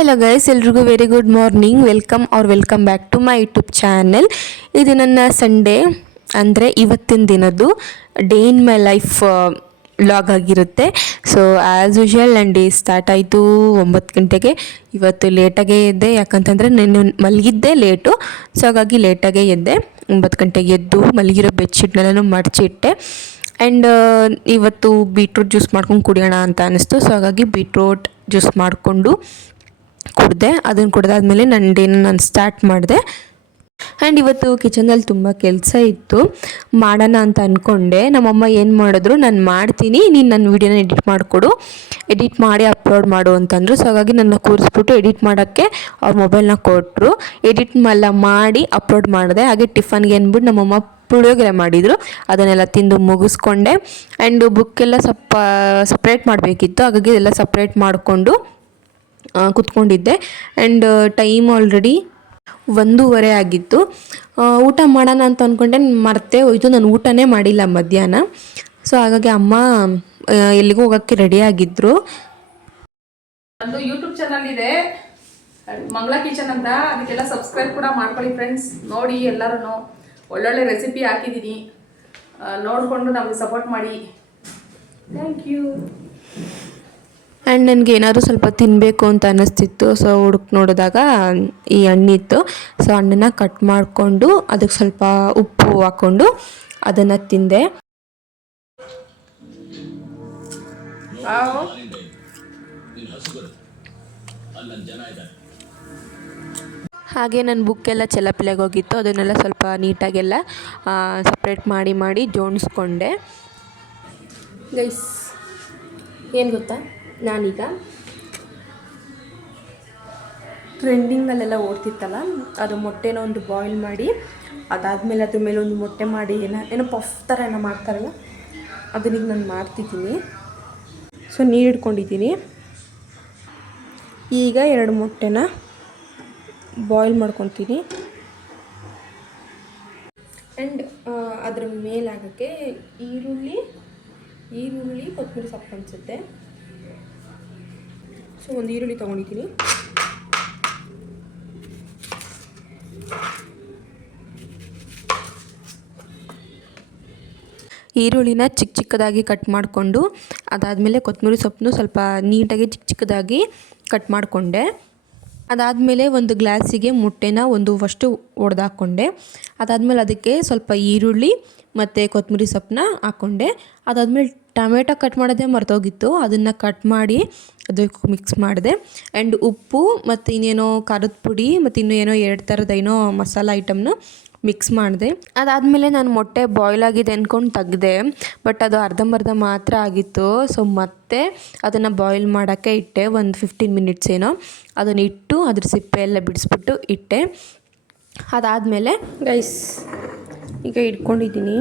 Hello guys, ಎಲ್ರಿಗೂ very good morning. Welcome back to my YouTube channel. ಇದು ನನ್ನ Sunday ಅಂದರೆ ಇವತ್ತಿನ ದಿನದ್ದು day in my life vlog ಆಗಿರುತ್ತೆ. ಸೊ ಆ್ಯಸ್ ಯೂಶುವಲ್ ನನ್ನ ಡೇ ಸ್ಟಾರ್ಟ್ ಆಯಿತು 9 ಗಂಟೆಗೆ. ಇವತ್ತು ಲೇಟಾಗೇ ಎದ್ದೆ, ಯಾಕಂತಂದರೆ ನಾನು ಮಲಗಿದ್ದೆ ಲೇಟು. ಸೊ ಹಾಗಾಗಿ ಲೇಟಾಗೇ ಎದ್ದೆ. 9 ಗಂಟೆಗೆ ಎದ್ದು ಮಲಗಿರೋ ಬೆಡ್ಶೀಟ್ನೆಲ್ಲನೂ ಮಡಚಿಟ್ಟೆ. ಆ್ಯಂಡ್ ಇವತ್ತು ಬೀಟ್ರೂಟ್ ಜ್ಯೂಸ್ ಮಾಡ್ಕೊಂಡು ಕುಡಿಯೋಣ ಅಂತ ಅನ್ನಿಸ್ತು. ಸೊ ಹಾಗಾಗಿ ಬೀಟ್ರೂಟ್ ಜ್ಯೂಸ್ ಮಾಡಿಕೊಂಡು ಕುಡಿದೆ. ಅದನ್ನು ಕುಡಿದಾದ್ಮೇಲೆ ನನ್ನ ಡೇನ ನಾನು ಸ್ಟಾರ್ಟ್ ಮಾಡಿದೆ. ಆ್ಯಂಡ್ ಇವತ್ತು ಕಿಚನಲ್ಲಿ ತುಂಬ ಕೆಲಸ ಇತ್ತು, ಮಾಡೋಣ ಅಂತ ಅಂದ್ಕೊಂಡೆ. ನಮ್ಮಮ್ಮ ಏನು ಮಾಡಿದ್ರು, ನಾನು ಮಾಡ್ತೀನಿ, ನೀನು ನನ್ನ ವೀಡಿಯೋನ ಎಡಿಟ್ ಮಾಡಿ ಅಪ್ಲೋಡ್ ಮಾಡು ಅಂತಂದರು. ಸೊ ಹಾಗಾಗಿ ನನ್ನ ಕೂರಿಸ್ಬಿಟ್ಟು ಎಡಿಟ್ ಮಾಡೋಕ್ಕೆ ಅವ್ರ ಮೊಬೈಲ್ನ ಕೊಟ್ಟರು. ಎಡಿಟ್ ಎಲ್ಲ ಮಾಡಿ ಅಪ್ಲೋಡ್ ಮಾಡಿದೆ. ಹಾಗೆ ಟಿಫನ್ಗೆ ಅಂದ್ಬಿಟ್ಟು ನಮ್ಮಮ್ಮ ಪುಳಿಯೋಗರೆ ಮಾಡಿದರು. ಅದನ್ನೆಲ್ಲ ತಿಂದು ಮುಗಿಸ್ಕೊಂಡೆ. ಆ್ಯಂಡ್ ಬುಕ್ಕೆಲ್ಲ ಸಪ್ರೇಟ್ ಮಾಡಬೇಕಿತ್ತು. ಹಾಗಾಗಿ ಎಲ್ಲ ಸಪ್ರೇಟ್ ಮಾಡಿಕೊಂಡು ಕೂತ್ಕೊಂಡಿದ್ದೆ. ಆ್ಯಂಡ್ ಟೈಮ್ ಆಲ್ರೆಡಿ 1:30 ಆಗಿತ್ತು. ಊಟ ಮಾಡೋಣ ಅಂತ ಅಂದ್ಕೊಂಡೆ, ಮರೆತೇ ಹೋಯಿತು. ನಾನು ಊಟನೇ ಮಾಡಿಲ್ಲ ಮಧ್ಯಾಹ್ನ. ಸೊ ಹಾಗಾಗಿ ಅಮ್ಮ ಎಲ್ಲಿಗೂ ಹೋಗೋಕ್ಕೆ ರೆಡಿಯಾಗಿದ್ದರು. ನಂದು ಯೂಟ್ಯೂಬ್ ಚಾನಲ್ ಇದೆ, ಮಂಗಳ ಕಿಚನ್ ಅಂತ. ಅದಕ್ಕೆಲ್ಲ ಸಬ್ಸ್ಕ್ರೈಬ್ ಕೂಡ ಮಾಡ್ಕೊಳ್ಳಿ ಫ್ರೆಂಡ್ಸ್. ನೋಡಿ, ಎಲ್ಲರೂ ಒಳ್ಳೊಳ್ಳೆ ರೆಸಿಪಿ ಹಾಕಿದ್ದೀನಿ, ನೋಡಿಕೊಂಡು ನಮಗೆ ಸಪೋರ್ಟ್ ಮಾಡಿ. Thank you. ಆ್ಯಂಡ್ ನನಗೆ ಏನಾದರೂ ಸ್ವಲ್ಪ ತಿನ್ನಬೇಕು ಅಂತ ಅನ್ನಿಸ್ತಿತ್ತು. ಸೊ ನೋಡಿದಾಗ ಈ ಹಣ್ಣಿತ್ತು. ಸೊ ಹಣ್ಣನ್ನು ಕಟ್ ಮಾಡಿಕೊಂಡು ಅದಕ್ಕೆ ಸ್ವಲ್ಪ ಉಪ್ಪು ಹಾಕ್ಕೊಂಡು ಅದನ್ನು ತಿಂದೆ. ಹಾಗೆ ನನ್ನ ಬುಕ್ಕೆಲ್ಲ ಚೆಲ್ಲಪಿಲ್ಲೆಗೆ ಹೋಗಿತ್ತು. ಅದನ್ನೆಲ್ಲ ಸ್ವಲ್ಪ ನೀಟಾಗೆಲ್ಲ ಸಪ್ರೇಟ್ ಮಾಡಿ ಜೋಡಿಸ್ಕೊಂಡೆ. ಗೈಸ್, ಏನು ಗೊತ್ತಾ, ನಾನೀಗ ಟ್ರೆಂಡಿಂಗಲ್ಲೆಲ್ಲ ಓಡ್ತಿತ್ತಲ್ಲ, ಅದು ಮೊಟ್ಟೆನ ಒಂದು ಬಾಯ್ಲ್ ಮಾಡಿ, ಅದಾದಮೇಲೆ ಅದ್ರ ಮೇಲೆ ಒಂದು ಮೊಟ್ಟೆ ಮಾಡಿ ಏನೋ ಪಫ್ ಥರ ಏನೋ ಮಾಡ್ತಾರಲ್ಲ, ಅದನ್ನೀಗ ನಾನು ಮಾಡ್ತಿದ್ದೀನಿ. ಸೊ ನೀರು ಇಟ್ಕೊಂಡಿದ್ದೀನಿ. ಈಗ 2 ಮೊಟ್ಟೆನ ಬಾಯ್ಲ್ ಮಾಡ್ಕೊತೀನಿ. ಆ್ಯಂಡ್ ಅದ್ರ ಮೇಲಾಗೋಕ್ಕೆ ಈರುಳ್ಳಿ ಕೊತ್ತಂಬರಿ ಸೊಪ್ಪು ಅನಿಸುತ್ತೆ. ಸೊ ಒಂದು ಈರುಳ್ಳಿ ತೊಗೊಂಡಿದ್ದೀನಿ. ಈರುಳ್ಳಿನ ಚಿಕ್ಕದಾಗಿ ಕಟ್ ಮಾಡಿಕೊಂಡು, ಅದಾದಮೇಲೆ ಕೊತ್ತಂಬರಿ ಸೊಪ್ಪನ್ನು ಸ್ವಲ್ಪ ನೀಟಾಗಿ ಚಿಕ್ಕದಾಗಿ ಕಟ್ ಮಾಡಿಕೊಂಡೆ. ಅದಾದಮೇಲೆ ಒಂದು ಗ್ಲಾಸಿಗೆ ಮೊಟ್ಟೆನ ಫಸ್ಟು ಒಡೆದಾಕ್ಕೊಂಡೆ. ಅದಾದಮೇಲೆ ಅದಕ್ಕೆ ಸ್ವಲ್ಪ ಈರುಳ್ಳಿ ಮತ್ತು ಕೊತ್ತಂಬರಿ ಸೊಪ್ಪನ್ನ ಹಾಕ್ಕೊಂಡೆ. ಅದಾದಮೇಲೆ ಟೊಮೆಟೊ ಕಟ್ ಮಾಡೋದೇ ಮರ್ತೋಗಿತ್ತು, ಅದನ್ನು ಕಟ್ ಮಾಡಿ ಅದಕ್ಕೆ ಮಿಕ್ಸ್ ಮಾಡಿದೆ. ಆ್ಯಂಡ್ ಉಪ್ಪು ಮತ್ತು ಇನ್ನೇನೋ ಖಾರದ ಪುಡಿ ಮತ್ತು ಇನ್ನೂ ಏನೋ 2 ಥರದ ಏನೋ ಮಸಾಲ ಐಟಮ್ನ ಮಿಕ್ಸ್ ಮಾಡಿದೆ. ಅದಾದಮೇಲೆ ನಾನು ಮೊಟ್ಟೆ ಬಾಯ್ಲ್ ಆಗಿದೆ ಅಂದ್ಕೊಂಡು ತೆಗ್ದೆ, ಬಟ್ ಅದು ಅರ್ಧಂಬರ್ಧ ಮಾತ್ರ ಆಗಿತ್ತು. ಸೊ ಮತ್ತೆ ಅದನ್ನು ಬಾಯ್ಲ್ ಮಾಡೋಕ್ಕೆ ಇಟ್ಟೆ, ಒಂದು 15 ಮಿನಿಟ್ಸ್ ಏನೋ. ಅದನ್ನು ಇಟ್ಟು ಅದ್ರ ಸಿಪ್ಪೆ ಎಲ್ಲ ಬಿಡಿಸ್ಬಿಟ್ಟು ಇಟ್ಟೆ. ಅದಾದಮೇಲೆ ಗೈಸ್ ಈಗ ಇಟ್ಕೊಂಡಿದ್ದೀನಿ.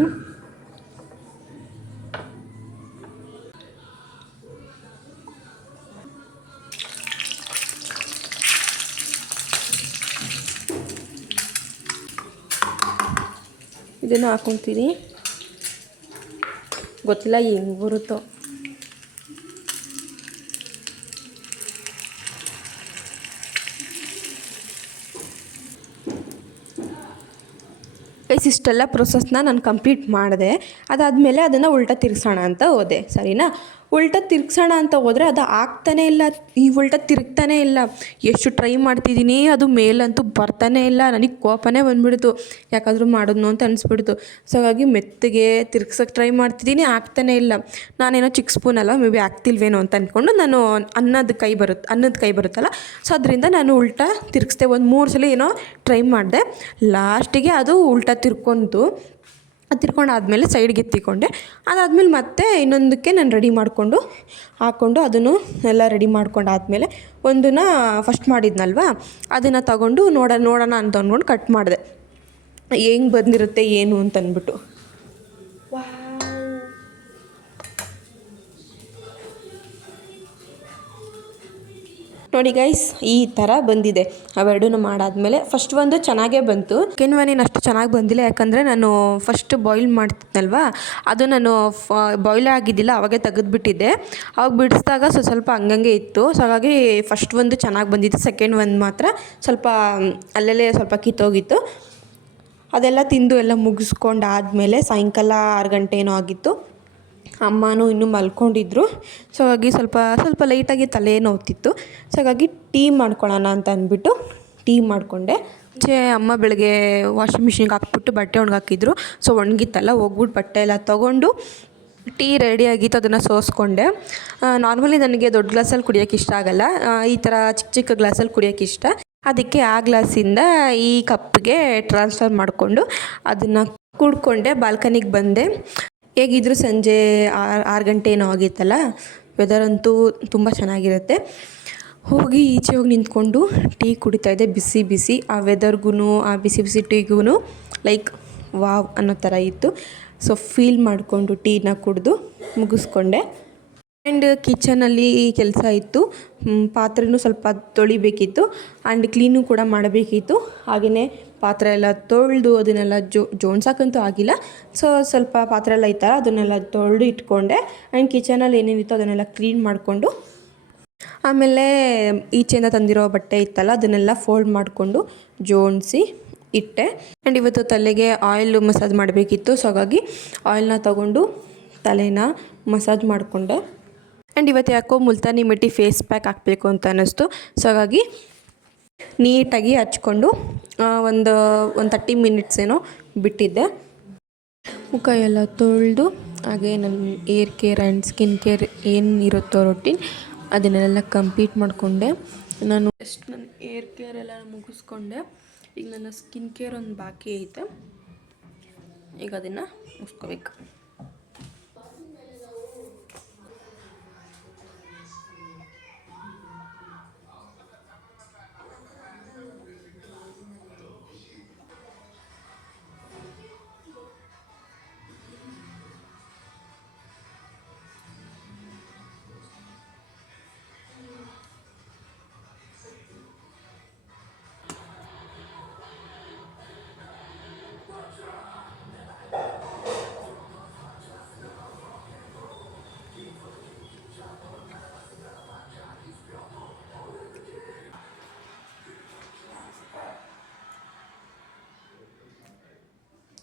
ಇದನ್ನು ಹಾಕ್ಕೊತೀನಿ. ಗೊತ್ತಿಲ್ಲ ಹೆಂಗೆ ಬರುತ್ತೋ. ಇಷ್ಟೆಲ್ಲ ಪ್ರೊಸೆಸ್ನ ನಾನು ಕಂಪ್ಲೀಟ್ ಮಾಡಿದೆ. ಅದಾದಮೇಲೆ ಅದನ್ನು ಉಲ್ಟಾ ತಿರ್ಗಿಸೋಣ ಅಂತ ಹೋದೆ, ಸರಿನಾ. ಉಲ್ಟಾ ತಿರ್ಗಿಸೋಣ ಅಂತ ಹೋದರೆ ಅದು ಆಗ್ತಾನೇ ಇಲ್ಲ, ಈ ಉಲ್ಟಾ ತಿರುಗ್ತಾನೇ ಇಲ್ಲ. ಎಷ್ಟು ಟ್ರೈ ಮಾಡ್ತಿದ್ದೀನಿ, ಅದು ಮೇಲಂತೂ ಬರ್ತಾನೇ ಇಲ್ಲ. ನನಗೆ ಕೋಪನೇ ಬಂದುಬಿಡ್ತು, ಯಾಕಾದರೂ ಮಾಡಿದ್ನು ಅಂತ ಅನಿಸ್ಬಿಡ್ತು. ಸೊ ಹಾಗಾಗಿ ಮೆತ್ತಗೆ ತಿರ್ಗ್ಸೋಕ್ಕೆ ಟ್ರೈ ಮಾಡ್ತಿದ್ದೀನಿ, ಆಗ್ತಾನೇ ಇಲ್ಲ. ನಾನೇನೋ ಚಿಕ್ಕ ಸ್ಪೂನಲ್ಲ, ಮೇ ಬಿ ಆಗ್ತಿಲ್ವೇನೋ ಅಂತ ಅಂದ್ಕೊಂಡು ನಾನು ಅನ್ನದ ಕೈ ಬರುತ್ತಲ್ಲ, ಸೊ ಅದರಿಂದ ನಾನು ಉಲ್ಟಾ ತಿರ್ಗಿಸ್ದೆ. ಒಂದು 3 ಸಲ ಏನೋ ಟ್ರೈ ಮಾಡಿದೆ. ಲಾಸ್ಟಿಗೆ ಅದು ಉಲ್ಟಾ ತಿರ್ಕೊಂಡು ಆದಮೇಲೆ ಸೈಡ್ಗೆ ಎತ್ತಿಕೊಂಡೆ. ಅದಾದಮೇಲೆ ಮತ್ತೆ ಇನ್ನೊಂದಕ್ಕೆ ನಾನು ರೆಡಿ ಹಾಕ್ಕೊಂಡು ಅದನ್ನು ಎಲ್ಲ ರೆಡಿ ಮಾಡ್ಕೊಂಡಾದಮೇಲೆ ಒಂದನ್ನು ಫಸ್ಟ್ ಮಾಡಿದ್ನಲ್ವ, ಅದನ್ನು ತಗೊಂಡು ನೋಡೋಣ ಅಂತ ಅಂದ್ಕೊಂಡು ಕಟ್ ಮಾಡಿದೆ, ಹೆಂಗೆ ಬಂದಿರುತ್ತೆ ಏನು ಅಂತಂದ್ಬಿಟ್ಟು. ನೋಡಿ ಗೈಸ್, ಈ ಥರ ಬಂದಿದೆ. ಅವೆರಡೂ ಮಾಡಾದ್ಮೇಲೆ ಫಸ್ಟ್ ಒಂದು ಚೆನ್ನಾಗೇ ಬಂತು. ಸೆಕೆಂಡ್ ಒನ್ ಏನು ಅಷ್ಟು ಚೆನ್ನಾಗಿ ಬಂದಿಲ್ಲ, ಯಾಕಂದರೆ ನಾನು ಫಸ್ಟ್ ಬಾಯ್ಲ್ ಮಾಡ್ತಿದ್ನಲ್ವ, ಅದು ನಾನು ಬಾಯ್ಲ್ ಆಗಿದ್ದಿಲ್ಲ, ಅವಾಗೆ ತೆಗೆದುಬಿಟ್ಟಿದ್ದೆ. ಅವಾಗ ಬಿಡಿಸಿದಾಗ ಸ್ವಲ್ಪ ಹಂಗಂಗೆ ಇತ್ತು. ಸೊ ಹಾಗಾಗಿ ಫಸ್ಟ್ ಒಂದು ಚೆನ್ನಾಗಿ ಬಂದಿತ್ತು, ಸೆಕೆಂಡ್ ಒಂದು ಮಾತ್ರ ಸ್ವಲ್ಪ ಅಲ್ಲಲ್ಲೇ ಸ್ವಲ್ಪ ಕಿತ್ತೋಗಿತ್ತು. ಅದೆಲ್ಲ ತಿಂದು ಎಲ್ಲ ಮುಗಿಸ್ಕೊಂಡಾದಮೇಲೆ ಸಾಯಂಕಾಲ 6 ಗಂಟೆ ಏನೋ ಆಗಿತ್ತು. ಅಮ್ಮನೂ ಇನ್ನೂ ಮಲ್ಕೊಂಡಿದ್ರು. ಸೊ ಹಾಗಾಗಿ ಸ್ವಲ್ಪ ಲೈಟಾಗಿ ತಲೆ ನೋವ್ತಿತ್ತು. ಸೊ ಹಾಗಾಗಿ ಟೀ ಮಾಡ್ಕೊಳ್ಳೋಣ ಅಂತ ಅಂದ್ಬಿಟ್ಟು ಟೀ ಮಾಡಿಕೊಂಡೆ. ಅಮ್ಮ ಬೆಳಗ್ಗೆ ವಾಷಿಂಗ್ ಮಿಷಿನ್ಗೆ ಹಾಕ್ಬಿಟ್ಟು ಬಟ್ಟೆ ಒಣಗಾಕಿದ್ರು. ಸೊ ಒಣಗಿತ್ತಲ್ಲ, ಹೋಗ್ಬಿಟ್ಟು ಬಟ್ಟೆ ಎಲ್ಲ ತೊಗೊಂಡು ಟೀ ರೆಡಿಯಾಗಿತ್ತು, ಅದನ್ನು ಸೋಸ್ಕೊಂಡೆ. ನಾರ್ಮಲಿ ನನಗೆ ದೊಡ್ಡ ಗ್ಲಾಸಲ್ಲಿ ಕುಡಿಯೋಕ್ಕೆ ಇಷ್ಟ ಆಗೋಲ್ಲ, ಈ ಥರ ಚಿಕ್ಕ ಚಿಕ್ಕ ಗ್ಲಾಸಲ್ಲಿ ಕುಡಿಯೋಕ್ಕೆ ಇಷ್ಟ. ಅದಕ್ಕೆ ಆ ಗ್ಲಾಸಿಂದ ಈ ಕಪ್ಗೆ ಟ್ರಾನ್ಸ್ಫರ್ ಮಾಡಿಕೊಂಡು ಅದನ್ನು ಕುಡ್ಕೊಂಡೆ. ಬಾಲ್ಕನಿಗೆ ಬಂದೆ. ಹೇಗಿದ್ದರೂ ಸಂಜೆ 6 ಗಂಟೆ ಏನೋ ಆಗಿತ್ತಲ್ಲ, ವೆದರ್ ಅಂತೂ ತುಂಬ ಚೆನ್ನಾಗಿರುತ್ತೆ. ಹೋಗಿ ಈಚೆ ಹೋಗಿ ನಿಂತ್ಕೊಂಡು ಟೀ ಕುಡಿತಾಯಿದ್ದೆ, ಬಿಸಿ ಬಿಸಿ. ಆ ವೆದರ್ಗೂ ಆ ಬಿಸಿ ಬಿಸಿ ಟೀಗೂ ಲೈಕ್ ವಾವ್ ಅನ್ನೋ ಥರ ಇತ್ತು. ಸೊ ಫೀಲ್ ಮಾಡಿಕೊಂಡು ಟೀನ ಕುಡಿದು ಮುಗಿಸ್ಕೊಂಡೆ. ಆ್ಯಂಡ್ ಕಿಚನಲ್ಲಿ ಕೆಲಸ ಇತ್ತು, ಪಾತ್ರೆನೂ ಸ್ವಲ್ಪ ತೊಳಿಬೇಕಿತ್ತು ಆ್ಯಂಡ್ ಕ್ಲೀನು ಕೂಡ ಮಾಡಬೇಕಿತ್ತು. ಹಾಗೆಯೇ ಪಾತ್ರೆ ಎಲ್ಲ ತೊಳೆದು ಅದನ್ನೆಲ್ಲ ಜೋಡ್ಸೋಕ್ಕಂತೂ ಆಗಿಲ್ಲ. ಸೊ ಸ್ವಲ್ಪ ಪಾತ್ರೆ ಎಲ್ಲ ಇತ್ತಲ್ಲ, ಅದನ್ನೆಲ್ಲ ತೊಳೆದು ಇಟ್ಕೊಂಡೆ. ಆ್ಯಂಡ್ ಕಿಚನಲ್ಲಿ ಏನೇನಿತ್ತು ಅದನ್ನೆಲ್ಲ ಕ್ಲೀನ್ ಮಾಡಿಕೊಂಡು, ಆಮೇಲೆ ಈಚೆಯಿಂದ ತಂದಿರೋ ಬಟ್ಟೆ ಇತ್ತಲ್ಲ ಅದನ್ನೆಲ್ಲ ಫೋಲ್ಡ್ ಮಾಡಿಕೊಂಡು ಜೋಡಿಸಿ ಇಟ್ಟೆ. ಆ್ಯಂಡ್ ಇವತ್ತು ತಲೆಗೆ ಆಯಿಲ್ ಮಸಾಜ್ ಮಾಡಬೇಕಿತ್ತು. ಸೊ ಹಾಗಾಗಿ ಆಯಿಲ್ನ ತಗೊಂಡು ತಲೆನ ಮಸಾಜ್ ಮಾಡಿಕೊಂಡೆ. ಆ್ಯಂಡ್ ಇವತ್ತು ಯಾಕೋ ಮುಲ್ತಾನಿ ಮಿಟ್ಟಿ ಫೇಸ್ ಪ್ಯಾಕ್ ಹಾಕಬೇಕು ಅಂತ ಅನ್ನಿಸ್ತು. ಸೊ ಹಾಗಾಗಿ ನೀಟಾಗಿ ಹಚ್ಕೊಂಡು ಒಂದು 30 ಮಿನಿಟ್ಸ್ ಏನೋ ಬಿಟ್ಟಿದ್ದೆ. ಮುಖ ಎಲ್ಲ ತೊಳೆದು ಹಾಗೆ ನನ್ನ air care and skin care ಏನು ಇರುತ್ತೋ ರೊಟೀನ್ ಅದನ್ನೆಲ್ಲ ಕಂಪ್ಲೀಟ್ ಮಾಡಿಕೊಂಡೆ. ನಾನು ನನ್ನ ಏರ್ ಕೇರ್ ಎಲ್ಲ ಮುಗಿಸ್ಕೊಂಡೆ. ಈಗ ನನ್ನ ಸ್ಕಿನ್ ಕೇರ್ ಒಂದು ಬಾಕಿ ಐತೆ, ಈಗ ಅದನ್ನು ಮುಗಿಸ್ಕೋಬೇಕು.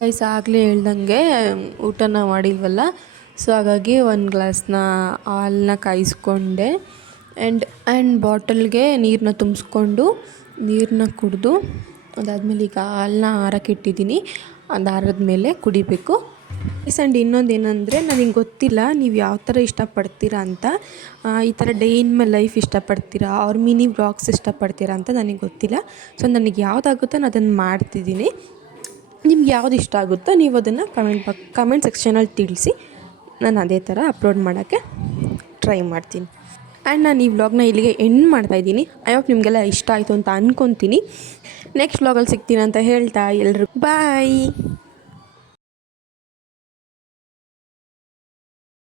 ಗೈಸ್, ಆಗಲೇ ಹೇಳ್ದಂಗೆ ಊಟನ ಮಾಡಿಲ್ವಲ್ಲ, ಸೊ ಹಾಗಾಗಿ ಒಂದು ಗ್ಲಾಸ್ನ ಹಾಲನ್ನ ಕಾಯಿಸ್ಕೊಂಡೆ. ಆ್ಯಂಡ್ ಬಾಟಲ್ಗೆ ನೀರನ್ನ ತುಂಬಿಸ್ಕೊಂಡು ನೀರನ್ನ ಕುಡಿದು ಅದಾದಮೇಲೆ ಈಗ ಹಾಲನ್ನ ಆರಕ್ಕೆ ಇಟ್ಟಿದ್ದೀನಿ. ಅದು ಆರಿದ್ಮೇಲೆ ಕುಡಿಬೇಕು. ಆ್ಯಂಡ್ ಇನ್ನೊಂದು ಏನಂದರೆ, ನನಗೆ ಗೊತ್ತಿಲ್ಲ ನೀವು ಯಾವ ಥರ ಇಷ್ಟಪಡ್ತೀರಾ ಅಂತ. ಈ ಥರ ಡೇ ಇನ್ ಮೈ ಲೈಫ್ ಇಷ್ಟಪಡ್ತೀರಾ ಅವ್ರ ಮಿನಿ ವ್ಲಾಗ್ಸ್ ಇಷ್ಟಪಡ್ತೀರಾ ಅಂತ ನನಗೆ ಗೊತ್ತಿಲ್ಲ. ಸೊ ನನಗೆ ಯಾವುದಾಗುತ್ತೋ ನಾನು ಅದನ್ನು ಮಾಡ್ತಿದ್ದೀನಿ. ನಿಮ್ಗೆ ಯಾವ್ದು ಇಷ್ಟ ಆಗುತ್ತೋ ನೀವು ಅದನ್ನು ಕಮೆಂಟ್ ಸೆಕ್ಷನಲ್ಲಿ ತಿಳಿಸಿ. ನಾನು ಅದೇ ಥರ ಅಪ್ಲೋಡ್ ಮಾಡೋಕ್ಕೆ ಟ್ರೈ ಮಾಡ್ತೀನಿ. ಆ್ಯಂಡ್ ನಾನು ಈ ವ್ಲಾಗ್ನ ಇಲ್ಲಿಗೆ ಎಂಡ್ ಮಾಡ್ತಾಯಿದ್ದೀನಿ. ಐ ಹೋಪ್ ನಿಮಗೆಲ್ಲ ಇಷ್ಟ ಆಯಿತು ಅಂತ ಅಂದ್ಕೊತೀನಿ. ನೆಕ್ಸ್ಟ್ ವ್ಲಾಗಲ್ಲಿ ಸಿಗ್ತೀನಿ ಅಂತ ಹೇಳ್ತಾ ಎಲ್ರಿಗೂ ಬಾಯ್.